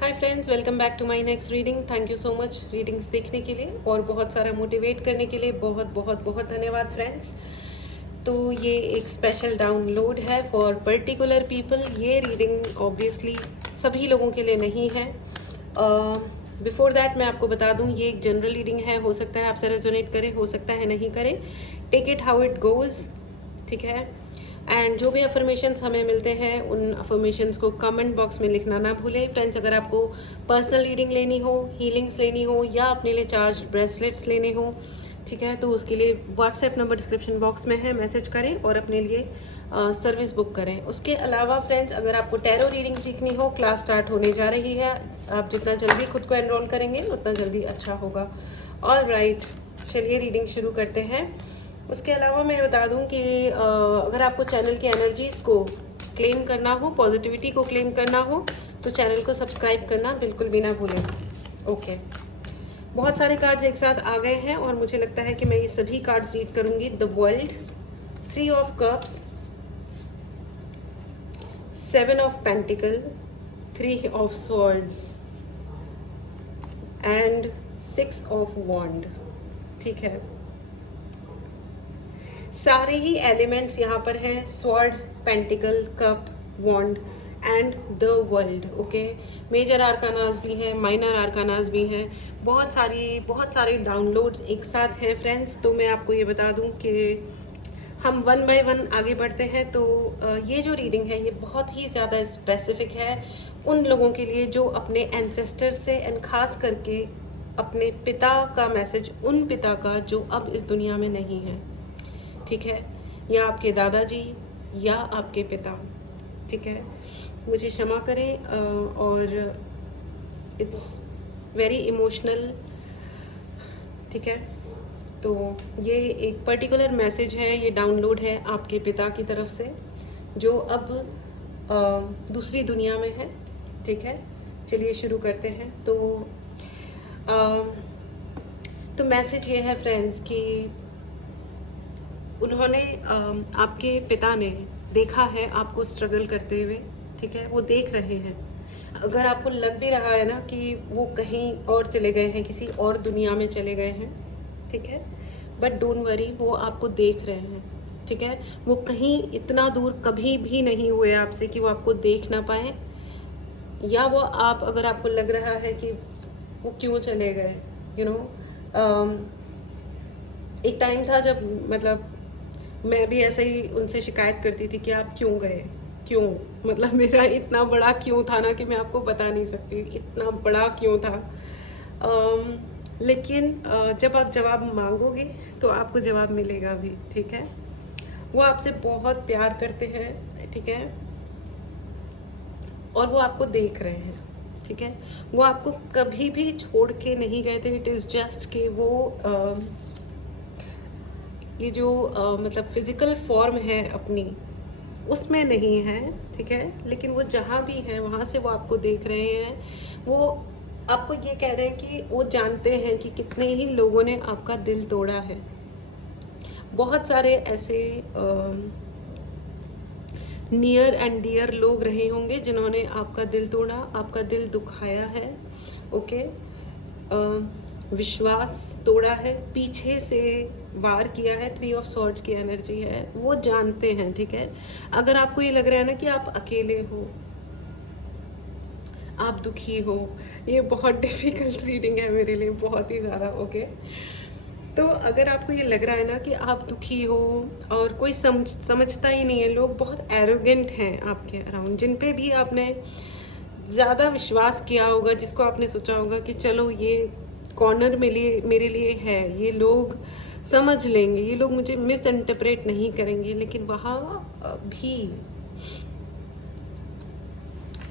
Hi friends, welcome back to my next reading. Thank you so much readings देखने के लिए और बहुत सारा मोटिवेट करने के लिए बहुत बहुत बहुत धन्यवाद फ्रेंड्स। तो ये एक स्पेशल डाउनलोड है फॉर पर्टिकुलर पीपल। ये रीडिंग ऑब्वियसली सभी लोगों के लिए नहीं है। बिफोर दैट मैं आपको बता दूं, ये एक जनरल रीडिंग है। हो सकता है आपसे रेजोनेट करे, हो सकता है नहीं करे। Take it how it goes, ठीक है। एंड जो भी अफर्मेशंस हमें मिलते हैं उन अफर्मेशंस को कमेंट बॉक्स में लिखना ना भूलें फ्रेंड्स। अगर आपको पर्सनल रीडिंग लेनी हो, हीलिंग्स लेनी हो या अपने लिए चार्ज ब्रेसलेट्स लेने हो, ठीक है, तो उसके लिए व्हाट्सएप नंबर डिस्क्रिप्शन बॉक्स में है, मैसेज करें और अपने लिए सर्विस बुक करें। उसके अलावा फ्रेंड्स, अगर आपको टैरो रीडिंग सीखनी हो, क्लास स्टार्ट होने जा रही है। आप जितना जल्दी खुद को एनरोल करेंगे उतना जल्दी अच्छा होगा। ऑल राइट, चलिए रीडिंग शुरू करते हैं। उसके अलावा मैं बता दूं कि अगर आपको चैनल की एनर्जीज़ को क्लेम करना हो, पॉजिटिविटी को क्लेम करना हो, तो चैनल को सब्सक्राइब करना बिल्कुल भी ना भूलें। ओके, बहुत सारे कार्ड्स एक साथ आ गए हैं और मुझे लगता है कि मैं ये सभी कार्ड्स रीड करूंगी। The world, 3 of cups, 7 of pentacle, 3 of swords and 6 of wand, ठीक है। सारे ही एलिमेंट्स यहाँ पर हैं, sword, pentacle, cup, wand and the world. Okay, major arcanas भी हैं, माइनर आर्कानास भी हैं, बहुत सारे डाउनलोड्स एक साथ हैं फ्रेंड्स। तो मैं आपको ये बता दूं कि हम वन बाय वन आगे बढ़ते हैं। तो ये जो रीडिंग है ये बहुत ही ज़्यादा स्पेसिफिक है उन लोगों के लिए जो अपने एंसेस्टर से एंड खास करके अपने पिता का मैसेज, उन पिता का जो अब इस दुनिया में नहीं है, ठीक है, या आपके दादाजी या आपके पिता, ठीक है। मुझे क्षमा करें और इट्स वेरी इमोशनल, ठीक है। तो ये एक पर्टिकुलर मैसेज है, ये डाउनलोड है आपके पिता की तरफ से जो अब दूसरी दुनिया में है, ठीक है। चलिए शुरू करते हैं। तो मैसेज ये है फ्रेंड्स कि उन्होंने आपके पिता ने देखा है आपको स्ट्रगल करते हुए, ठीक है, वो देख रहे हैं। अगर आपको लग भी रहा है ना कि वो कहीं और चले गए हैं, किसी और दुनिया में चले गए हैं, ठीक है, बट डोंट वरी, वो आपको देख रहे हैं, ठीक है। वो कहीं इतना दूर कभी भी नहीं हुए आपसे कि वो आपको देख ना पाए, या वो आप, अगर आपको लग रहा है कि वो क्यों चले गए, यू नो। एक टाइम था जब मतलब मैं भी ऐसे ही उनसे शिकायत करती थी कि आप क्यों गए, क्यों, मतलब मेरा इतना बड़ा क्यों था ना कि मैं आपको बता नहीं सकती, इतना बड़ा क्यों था। लेकिन जब आप जवाब मांगोगे तो आपको जवाब मिलेगा भी, ठीक है। वो आपसे बहुत प्यार करते हैं, ठीक है, और वो आपको देख रहे हैं, ठीक है। वो आपको कभी भी छोड़ के नहीं गए थे। इट इज़ जस्ट कि वो ये जो मतलब फिज़िकल फॉर्म है अपनी, उसमें नहीं है, ठीक है, लेकिन वो जहाँ भी हैं वहाँ से वो आपको देख रहे हैं। वो आपको ये कह रहे हैं कि वो जानते हैं कि कितने ही लोगों ने आपका दिल तोड़ा है। बहुत सारे ऐसे नियर एंड डियर लोग रहे होंगे जिन्होंने आपका दिल तोड़ा, आपका दिल दुखाया है, ओके। विश्वास तोड़ा है, पीछे से वार किया है। 3 ऑफ सॉर्ड्स की एनर्जी है, वो जानते हैं, ठीक है। अगर आपको ये लग रहा है ना कि आप अकेले हो, आप दुखी हो, ये बहुत डिफ़िकल्ट रीडिंग है मेरे लिए, बहुत ही ज़्यादा, ओके। तो अगर आपको ये लग रहा है ना कि आप दुखी हो और कोई समझता ही नहीं है, लोग बहुत एरोगेंट हैं आपके अराउंड, जिन पे भी आपने ज़्यादा विश्वास किया होगा, जिसको आपने सोचा होगा कि चलो ये कॉर्नर मेरे लिए है, ये लोग समझ लेंगे, ये लोग मुझे मिस इंटरप्रेट नहीं करेंगे, लेकिन वहाँ भी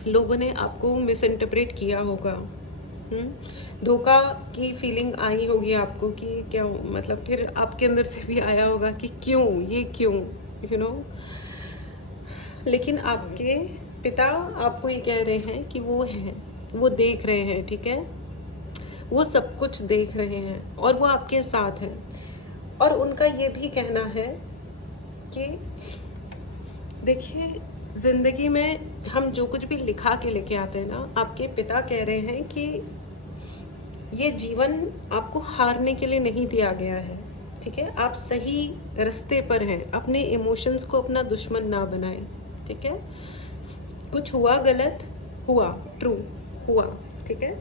लोगों ने आपको मिस इंटरप्रेट किया होगा। धोखा की फीलिंग आई होगी आपको कि क्या, मतलब फिर आपके अंदर से भी आया होगा कि क्यों, ये क्यों, यू नो। लेकिन आपके पिता आपको ये कह रहे हैं कि वो हैं, वो देख रहे हैं, ठीक है, वो सब कुछ देख रहे हैं और वो आपके साथ हैं। और उनका ये भी कहना है कि देखिए, ज़िंदगी में हम जो कुछ भी लिखा के लेके आते हैं ना, आपके पिता कह रहे हैं कि ये जीवन आपको हारने के लिए नहीं दिया गया है, ठीक है? आप सही रास्ते पर हैं, अपने इमोशंस को अपना दुश्मन ना बनाएं, ठीक है? कुछ हुआ गलत, हुआ, ट्रू, हुआ, ठीक है?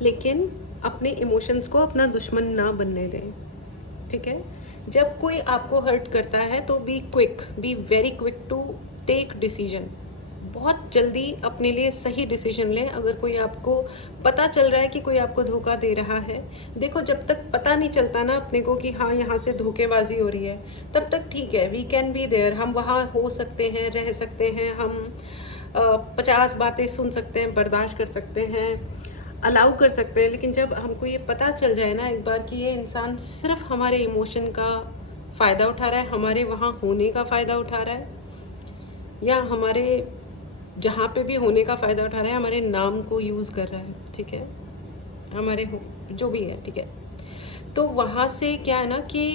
लेकिन अपने इमोशंस को अपना दुश्मन ना बनने दें, ठीक है? जब कोई आपको हर्ट करता है तो be quick, be very quick to take decision. बहुत जल्दी अपने लिए सही डिसीजन लें। अगर कोई आपको पता चल रहा है कि कोई आपको धोखा दे रहा है, देखो जब तक पता नहीं चलता ना अपने को कि हाँ यहाँ से धोखेबाजी हो रही है, तब तक ठीक है, वी कैन बी देयर, हम वहाँ हो सकते हैं, रह सकते हैं, हम 50 बातें सुन सकते हैं, बर्दाश्त कर सकते हैं, अलाउ कर सकते हैं। लेकिन जब हमको ये पता चल जाए ना एक बार कि ये इंसान सिर्फ हमारे इमोशन का फ़ायदा उठा रहा है, हमारे वहाँ होने का फ़ायदा उठा रहा है, या हमारे जहाँ पे भी होने का फ़ायदा उठा रहा है, हमारे नाम को यूज़ कर रहा है, ठीक है, हमारे जो भी है, ठीक है, तो वहाँ से क्या है ना कि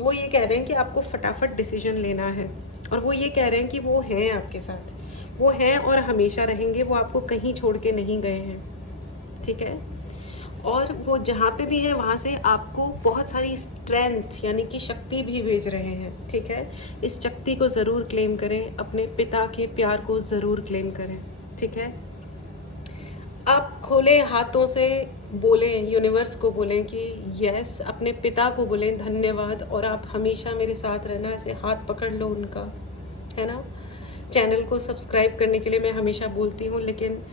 वो ये कह रहे हैं कि आपको फटाफट डिसीजन लेना है, और वो ये कह रहे हैं कि वो हैं आपके साथ, वो हैं और हमेशा रहेंगे, वो आपको कहीं छोड़ के नहीं गए हैं, ठीक है? और वो जहाँ पे भी है वहाँ से आपको बहुत सारी स्ट्रेंथ यानी कि शक्ति भी भेज रहे हैं, ठीक है? इस शक्ति को ज़रूर क्लेम करें, अपने पिता के प्यार को ज़रूर क्लेम करें, ठीक है? आप खोले हाथों से बोलें, यूनिवर्स को बोलें कि यस, अपने पिता को बोलें धन्यवाद और आप हमेशा मेरे साथ रहना, ऐसे हाथ पकड़ लो उनका, है ना? चैनल को सब्सक्राइब करने के लिए मैं हमेशा बोलती हूँ, लेकिन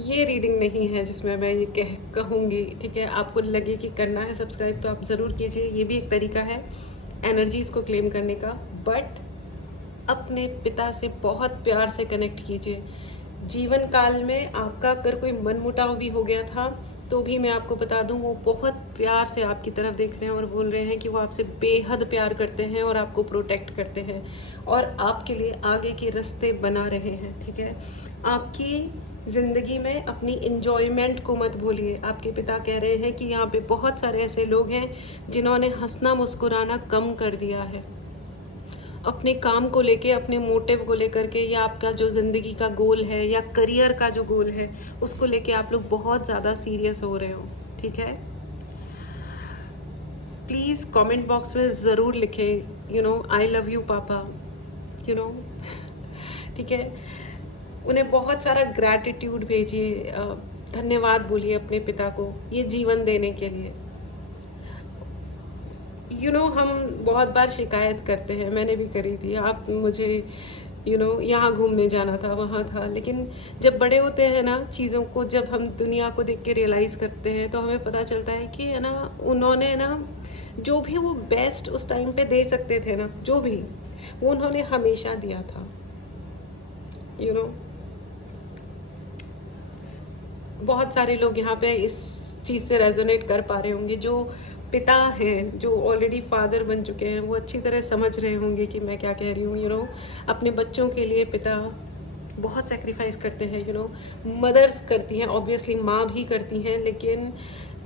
ये रीडिंग नहीं है जिसमें मैं ये कहूँगी, ठीक है? आपको लगे कि करना है सब्सक्राइब तो आप ज़रूर कीजिए, ये भी एक तरीका है एनर्जीज़ को क्लेम करने का। बट अपने पिता से बहुत प्यार से कनेक्ट कीजिए। जीवन काल में आपका अगर कोई मनमुटाव भी हो गया था तो भी मैं आपको बता दूं, वो बहुत प्यार से आपकी तरफ देख रहे हैं और बोल रहे हैं कि वो आपसे बेहद प्यार करते हैं और आपको प्रोटेक्ट करते हैं और आपके लिए आगे के रास्ते बना रहे हैं, ठीक है? आपकी ज़िंदगी में अपनी इन्जॉयमेंट को मत भूलिए। आपके पिता कह रहे हैं कि यहाँ पे बहुत सारे ऐसे लोग हैं जिन्होंने हंसना मुस्कुराना कम कर दिया है। अपने काम को लेके, अपने मोटिव को लेकर के, या आपका जो ज़िंदगी का गोल है या करियर का जो गोल है उसको लेके आप लोग बहुत ज़्यादा सीरियस हो रहे हो, ठीक है? प्लीज़ कमेंट बॉक्स में ज़रूर लिखें, आई लव यू पापा, यू नो ठीक है? उन्हें बहुत सारा ग्रैटिट्यूड भेजिए, धन्यवाद बोलिए अपने पिता को ये जीवन देने के लिए। हम बहुत बार शिकायत करते हैं, मैंने भी करी थी, आप मुझे यहाँ घूमने जाना था, वहाँ था, लेकिन जब बड़े होते हैं ना, चीज़ों को जब हम दुनिया को देख के रियलाइज़ करते हैं तो हमें पता चलता है कि है ना, उन्होंने ना जो भी वो बेस्ट उस टाइम पे दे सकते थे ना, जो भी वो उन्होंने हमेशा दिया था, बहुत सारे लोग यहाँ पे इस चीज़ से रेजोनेट कर पा रहे होंगे। जो पिता हैं, जो ऑलरेडी फादर बन चुके हैं, वो अच्छी तरह समझ रहे होंगे कि मैं क्या कह रही हूँ। अपने बच्चों के लिए पिता बहुत सेक्रीफाइस करते हैं। मदर्स करती हैं, ऑब्वियसली माँ भी करती हैं, लेकिन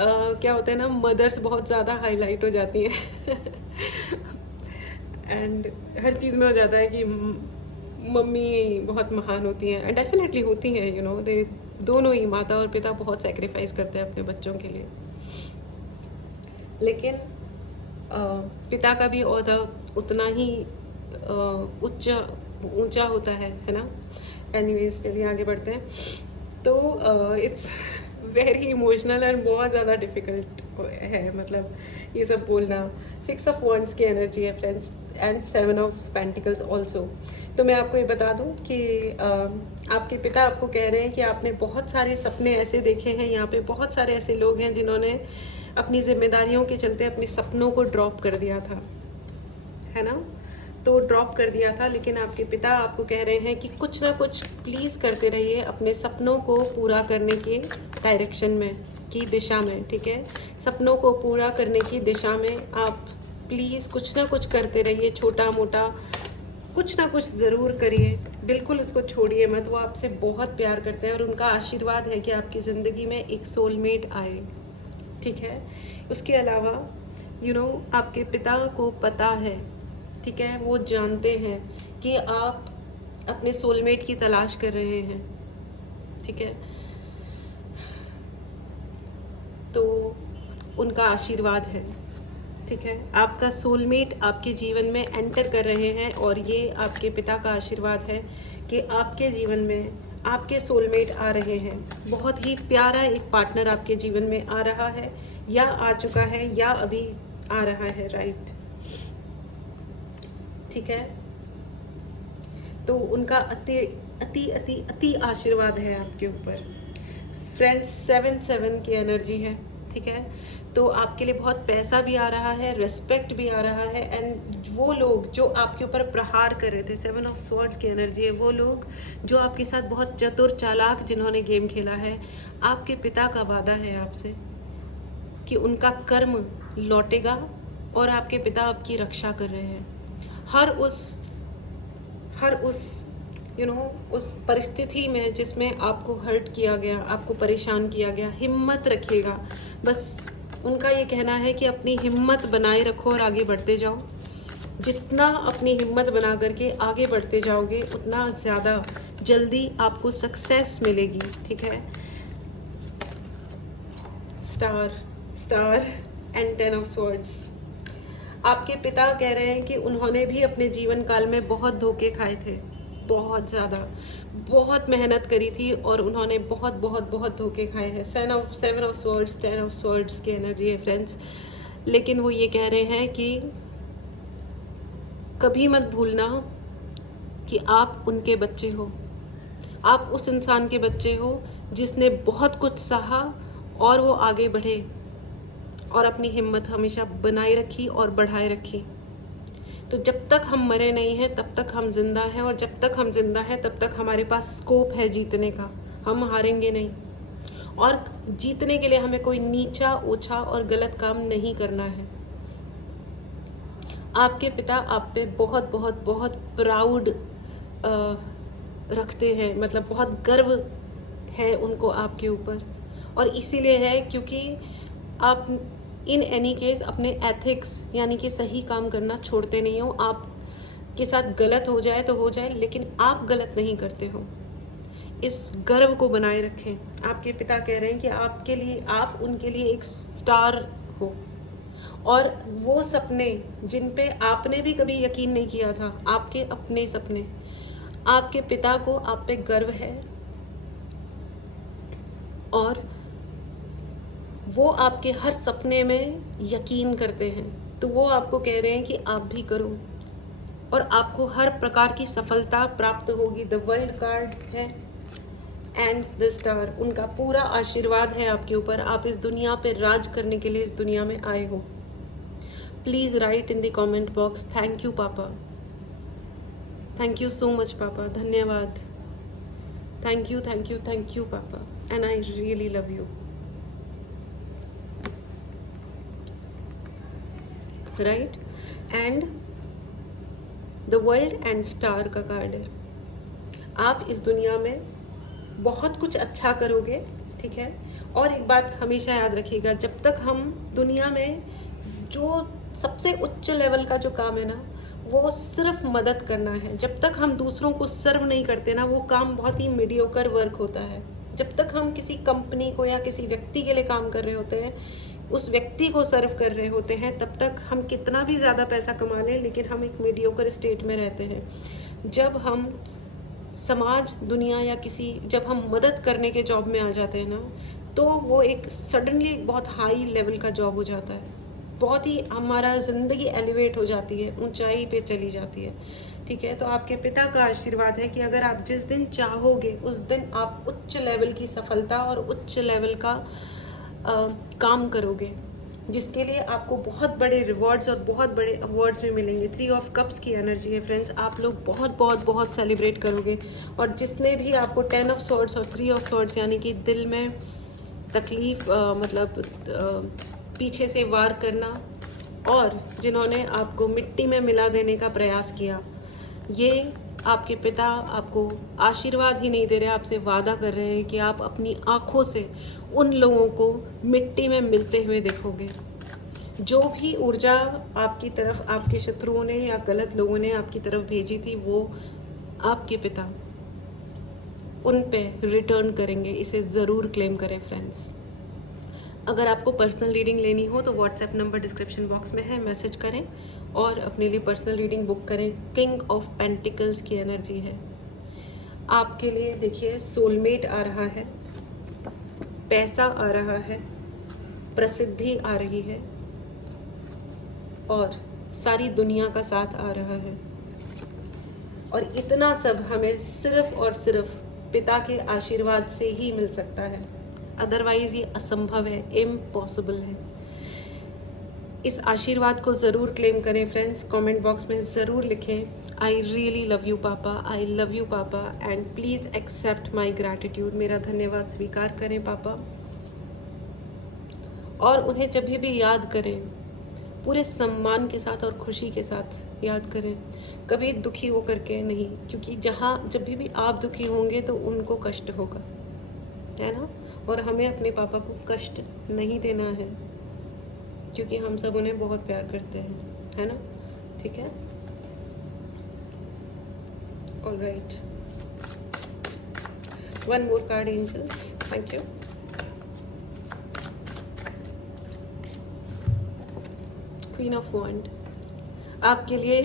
क्या होता है ना, मदर्स बहुत ज़्यादा हाईलाइट हो जाती हैं एंड हर चीज़ में हो जाता है कि मम्मी बहुत महान होती हैं, एंड डेफिनेटली होती हैं, दे दोनों ही, माता और पिता बहुत सेक्रीफाइस करते हैं अपने बच्चों के लिए, लेकिन पिता का भी ओहदा उतना ही ऊंचा होता है ना? एनीवेज, चलिए आगे बढ़ते हैं। तो इट्स वेरी इमोशनल एंड बहुत ज़्यादा डिफ़िकल्ट है, मतलब ये सब बोलना। 6 ऑफ वॉन्ड्स की एनर्जी है friends, and 7 of pentacles also. तो मैं आपको ये बता दूं कि आपके पिता आपको कह रहे हैं कि आपने बहुत सारे सपने ऐसे देखे हैं, यहाँ पे बहुत सारे ऐसे लोग हैं जिन्होंने अपनी जिम्मेदारियों के चलते अपने सपनों को ड्रॉप कर दिया था, है ना? तो ड्रॉप कर दिया था, लेकिन आपके पिता आपको कह रहे हैं कि कुछ ना कुछ प्लीज़ करते रहिए अपने सपनों को पूरा करने के डायरेक्शन में, की दिशा में, ठीक है? सपनों को पूरा करने की दिशा में आप प्लीज़ कुछ ना कुछ करते रहिए, छोटा मोटा कुछ ना कुछ ज़रूर करिए, बिल्कुल उसको छोड़िए मत। वो आपसे बहुत प्यार करते हैं और उनका आशीर्वाद है कि आपकी ज़िंदगी में एक सोलमेट आए, ठीक है? उसके अलावा आपके पिता को पता है ठीक है, वो जानते हैं कि आप अपने सोलमेट की तलाश कर रहे हैं, ठीक है। तो उनका आशीर्वाद है, ठीक है। आपका सोलमेट आपके जीवन में एंटर कर रहे हैं और ये आपके पिता का आशीर्वाद है कि आपके जीवन में आपके सोलमेट आ रहे हैं। बहुत ही प्यारा एक पार्टनर आपके जीवन में आ रहा है, या आ चुका है, या अभी आ रहा है, राइट, ठीक है। तो उनका अति अति अति अति आशीर्वाद है आपके ऊपर। फ्रेंड्स, 7-7 की एनर्जी है, ठीक है। तो आपके लिए बहुत पैसा भी आ रहा है, रिस्पेक्ट भी आ रहा है, एंड वो लोग जो आपके ऊपर प्रहार कर रहे थे, 7 ऑफ स्वॉर्ड्स की एनर्जी है, वो लोग जो आपके साथ बहुत चतुर चालाक जिन्होंने गेम खेला है, आपके पिता का वादा है आपसे कि उनका कर्म लौटेगा और आपके पिता आपकी रक्षा कर रहे हैं। हर उस उस परिस्थिति में जिसमें आपको हर्ट किया गया, आपको परेशान किया गया, हिम्मत रखिएगा। बस उनका ये कहना है कि अपनी हिम्मत बनाए रखो और आगे बढ़ते जाओ। जितना अपनी हिम्मत बना करके आगे बढ़ते जाओगे, उतना ज़्यादा जल्दी आपको सक्सेस मिलेगी, ठीक है। Star and 10 of swords. आपके पिता कह रहे हैं कि उन्होंने भी अपने जीवन काल में बहुत धोखे खाए थे, बहुत ज़्यादा, बहुत मेहनत करी थी और उन्होंने बहुत बहुत बहुत धोखे खाए हैं। 7 ऑफ स्वॉर्ड्स, 10 ऑफ स्वॉर्ड्स की एनर्जी है फ्रेंड्स। लेकिन वो ये कह रहे हैं कि कभी मत भूलना कि आप उनके बच्चे हो, आप उस इंसान के बच्चे हो जिसने बहुत कुछ सहा और वो आगे बढ़े और अपनी हिम्मत हमेशा बनाए रखी और बढ़ाए रखी। तो जब तक हम मरे नहीं हैं तब तक हम जिंदा हैं, और जब तक हम जिंदा हैं तब तक हमारे पास स्कोप है जीतने का। हम हारेंगे नहीं, और जीतने के लिए हमें कोई नीचा ऊंचा और गलत काम नहीं करना है। आपके पिता आप पे बहुत बहुत बहुत प्राउड रखते हैं, मतलब बहुत गर्व है उनको आपके ऊपर, और इसीलिए है क्योंकि आप इन एनी केस अपने एथिक्स यानी कि सही काम करना छोड़ते नहीं हो। आप के साथ गलत हो जाए तो हो जाए, लेकिन आप गलत नहीं करते हो। इस गर्व को बनाए रखें। आपके पिता कह रहे हैं कि आपके लिए, आप उनके लिए एक स्टार हो, और वो सपने जिन पे आपने भी कभी यकीन नहीं किया था, आपके अपने सपने, आपके पिता को आप पे गर्व है, और वो आपके हर सपने में यकीन करते हैं। तो वो आपको कह रहे हैं कि आप भी करो और आपको हर प्रकार की सफलता प्राप्त होगी। द वर्ल्ड कार्ड है एंड द स्टार, उनका पूरा आशीर्वाद है आपके ऊपर। आप इस दुनिया पे राज करने के लिए इस दुनिया में आए हो। Please write in the comment box, thank you पापा, थैंक यू सो मच पापा, धन्यवाद, thank you papa, and I really love you. Right, and the world and star का कार्ड है। आप इस दुनिया में बहुत कुछ अच्छा करोगे, ठीक है। और एक बात हमेशा याद रखिएगा, जब तक हम दुनिया में जो सबसे उच्च लेवल का जो काम है ना, वो सिर्फ मदद करना है। जब तक हम दूसरों को सर्व नहीं करते ना, वो काम बहुत ही मीडियोकर वर्क होता है। जब तक हम किसी कंपनी को या किसी व्यक्ति के लिए काम कर रहे होते हैं, उस व्यक्ति को सर्व कर रहे होते हैं, तब तक हम कितना भी ज़्यादा पैसा कमा लें, लेकिन हम एक मीडियोकर स्टेट में रहते हैं। जब हम समाज, दुनिया या जब हम मदद करने के जॉब में आ जाते हैं ना, तो वो एक सडनली बहुत हाई लेवल का जॉब हो जाता है। बहुत ही हमारा ज़िंदगी एलिवेट हो जाती है, ऊंचाई पे चली जाती है, ठीक है। तो आपके पिता का आशीर्वाद है कि अगर आप जिस दिन चाहोगे उस दिन आप उच्च लेवल की सफलता और उच्च लेवल का काम करोगे, जिसके लिए आपको बहुत बड़े रिवॉर्ड्स और बहुत बड़े अवार्ड्स भी मिलेंगे। 3 ऑफ कप्स की एनर्जी है फ्रेंड्स। आप लोग बहुत बहुत बहुत सेलिब्रेट करोगे, और जिसने भी आपको 10 ऑफ स्वॉर्ड्स और 3 ऑफ स्वॉर्ड्स यानी कि दिल में तकलीफ़, मतलब पीछे से वार करना, और जिन्होंने आपको मिट्टी में मिला देने का प्रयास किया, ये आपके पिता आपको आशीर्वाद ही नहीं दे रहे, आपसे वादा कर रहे हैं कि आप अपनी आँखों से उन लोगों को मिट्टी में मिलते हुए देखोगे। जो भी ऊर्जा आपकी तरफ आपके शत्रुओं ने या गलत लोगों ने आपकी तरफ भेजी थी, वो आपके पिता उन पे रिटर्न करेंगे। इसे ज़रूर क्लेम करें फ्रेंड्स। अगर आपको पर्सनल रीडिंग लेनी हो तो व्हाट्सएप नंबर डिस्क्रिप्शन बॉक्स में है, मैसेज करें और अपने लिए पर्सनल रीडिंग बुक करें। किंग ऑफ पेंटिकल्स की एनर्जी है आपके लिए। देखिए, सोलमेट आ रहा है, पैसा आ रहा है, प्रसिद्धि आ रही है और सारी दुनिया का साथ आ रहा है। और इतना सब हमें सिर्फ और सिर्फ पिता के आशीर्वाद से ही मिल सकता है, अदरवाइज ये असंभव है, इम्पॉसिबल है। इस आशीर्वाद को ज़रूर क्लेम करें फ्रेंड्स। कमेंट बॉक्स में ज़रूर लिखें, I really love you papa, I love you papa, and please accept my gratitude. मेरा धन्यवाद स्वीकार करें पापा। और उन्हें जब भी याद करें पूरे सम्मान के साथ और खुशी के साथ याद करें, कभी दुखी होकर के नहीं, क्योंकि जब भी आप दुखी होंगे तो उनको कष्ट होगा, है ना। और हमें अपने पापा को कष्ट नहीं देना है, क्योंकि हम सब उन्हें बहुत प्यार करते हैं, है ना। ठीक है, alright, one more card angels, thank you. Queen of wand आपके लिए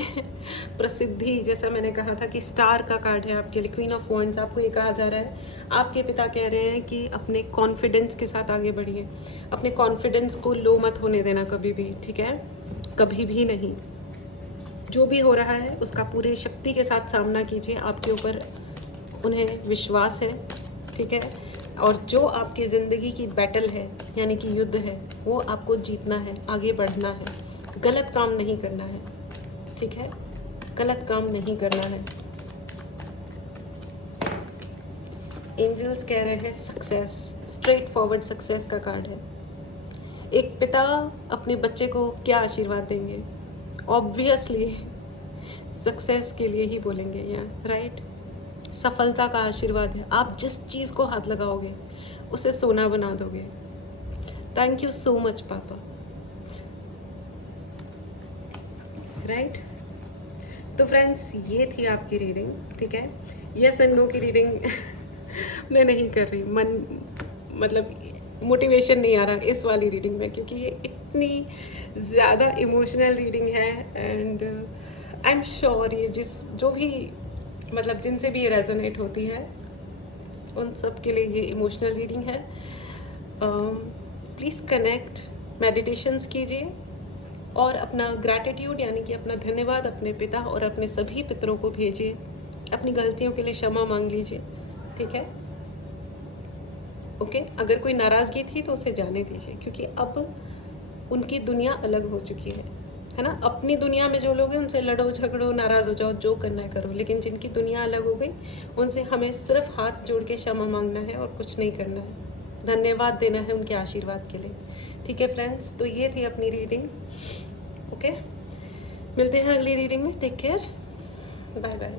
प्रसिद्धि, जैसा मैंने कहा था कि स्टार का कार्ड है आपके लिए। क्वीन ऑफ वॉन्ड्स, आपको ये कहा जा रहा है, आपके पिता कह रहे हैं कि अपने कॉन्फिडेंस के साथ आगे बढ़िए। अपने कॉन्फिडेंस को लो मत होने देना कभी भी, ठीक है, कभी भी नहीं। जो भी हो रहा है उसका पूरे शक्ति के साथ सामना कीजिए। आपके ऊपर उन्हें विश्वास है, ठीक है। और जो आपकी ज़िंदगी की बैटल है, यानी कि युद्ध है, वो आपको जीतना है, आगे बढ़ना है, गलत काम नहीं करना है, ठीक है, गलत काम नहीं करना है। एंजल्स कह रहे हैं सक्सेस, स्ट्रेट फॉरवर्ड सक्सेस का कार्ड है। एक पिता अपने बच्चे को क्या आशीर्वाद देंगे? ऑब्वियसली सक्सेस के लिए ही बोलेंगे, या राइट, सफलता का आशीर्वाद है। आप जिस चीज़ को हाथ लगाओगे उसे सोना बना दोगे। थैंक यू सो मच पापा, राइट। तो फ्रेंड्स, ये थी आपकी रीडिंग, ठीक है। यस एंड नो की रीडिंग मैं नहीं कर रही, मतलब मोटिवेशन नहीं आ रहा इस वाली रीडिंग में, क्योंकि ये इतनी ज़्यादा इमोशनल रीडिंग है। एंड आई एम श्योर ये जो भी मतलब जिनसे भी ये रेजोनेट होती है उन सब के लिए ये इमोशनल रीडिंग है। प्लीज़ कनेक्ट, मेडिटेशंस कीजिए और अपना ग्रैटिट्यूड यानी कि अपना धन्यवाद अपने पिता और अपने सभी पितरों को भेजिए। अपनी गलतियों के लिए क्षमा मांग लीजिए, ठीक है, ओके। अगर कोई नाराज़गी थी तो उसे जाने दीजिए, क्योंकि अब उनकी दुनिया अलग हो चुकी है ना। अपनी दुनिया में जो लोग हैं उनसे लड़ो झगड़ो, नाराज़ हो जाओ, जो करना है करो, लेकिन जिनकी दुनिया अलग हो गई उनसे हमें सिर्फ हाथ जोड़ के क्षमा मांगना है और कुछ नहीं करना है, धन्यवाद देना है उनके आशीर्वाद के लिए, ठीक है फ्रेंड्स। तो ये थी अपनी रीडिंग, ओके। मिलते हैं अगली रीडिंग में, टेक केयर, बाय बाय।